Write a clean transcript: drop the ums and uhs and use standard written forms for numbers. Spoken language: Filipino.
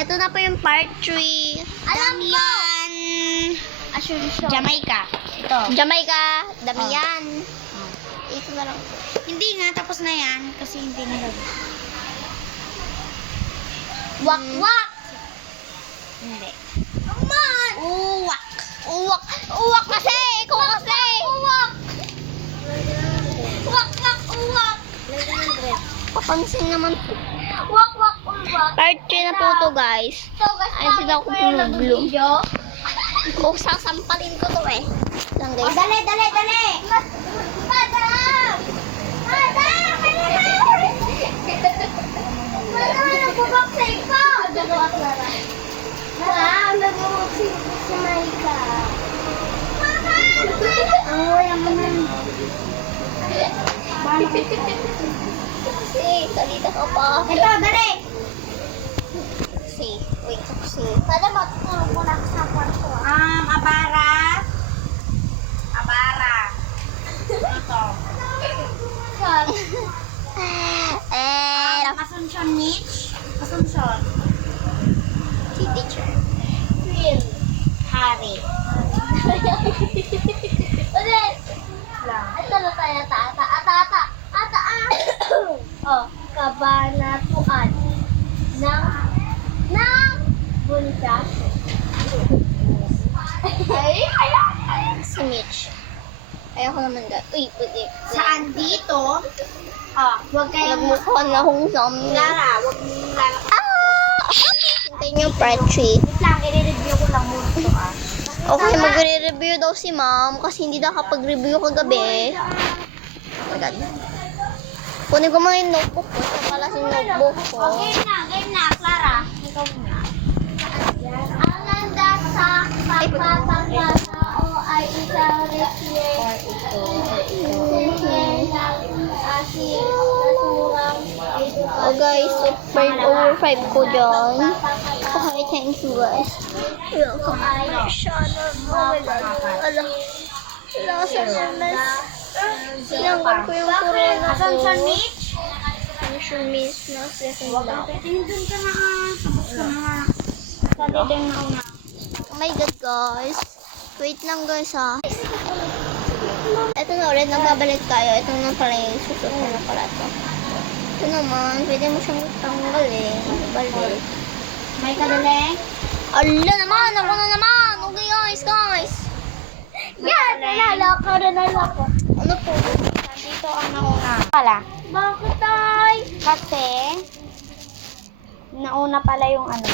Ito na po yung part 3. Alam ko! Damian. Jamaica. Ito. Jamaica. Damian. Ito na lang. Hindi nga, tapos na yan. Kasi hindi na lang. Wak-wak. Hindi. Come on. Uwak. Uwak. Uwak kasi. Ikaw kasi. Uwak. Wak-wak. Uwak. Papansin naman po. Wak-wak. Uwak. Part 3 na po to, guys. So, guys, ayun sila ako blue. Kung sasampalin ko to eh. Lang, guys. Dali, dali, dali! Madam! Madam! Madam, nagbuboxing po! Madam, nagbuboxing si Maika. Ang wala mo na. Si, salita ka pa. Ito, dali! Si, wait ako si. Madam, matutulog mo na ako sa kwarto. Abara. Abara. Ito. Asuncion niche. Asuncion. Si teacher. Phil. Harry. Ulit! Ito na tayo, ata. Oh, kabanatuan ng bundaso. Ay, si Mitch. Ayoko naman uy, Saan dito? Huwag kayong nagmukha na akong zombie. Lara, huwag mong lalaki. Hintayin yung part 3. Wait lang, i-review ko lang muna ito Okay, magre-review daw si ma'am kasi hindi nakapag-review kagabi. Oh my God. Kunin ko mga yung notebook ko. Ito pala si notebook ko. Game na, Clara. Ikaw muna. Ang ganda sa pagpapagkatao ay isang Oh guys, over 5 ko dyan. Okay, thank you guys. Welcome to my channel. Oh my God. Ala. Wala sa MS. Sinanggal ko yung corona ko. Asuncion niche? Asuncion miss na second lang. Doon ka na tapos ka na Sa dito yung nauna. Oh my God guys. Wait lang guys ha. Ito na ulit, nagbabalik tayo. Ito na pala yung susunod na pala ito. Ito naman, pwede mo siyang tanggalin. Balik. May kadali? Ala naman! Ako na naman! Okay guys! Yan! Nalala ko. Ano po? Dito ang nauna. Pala. Bakit tay? Kasi nauna pala yung ano.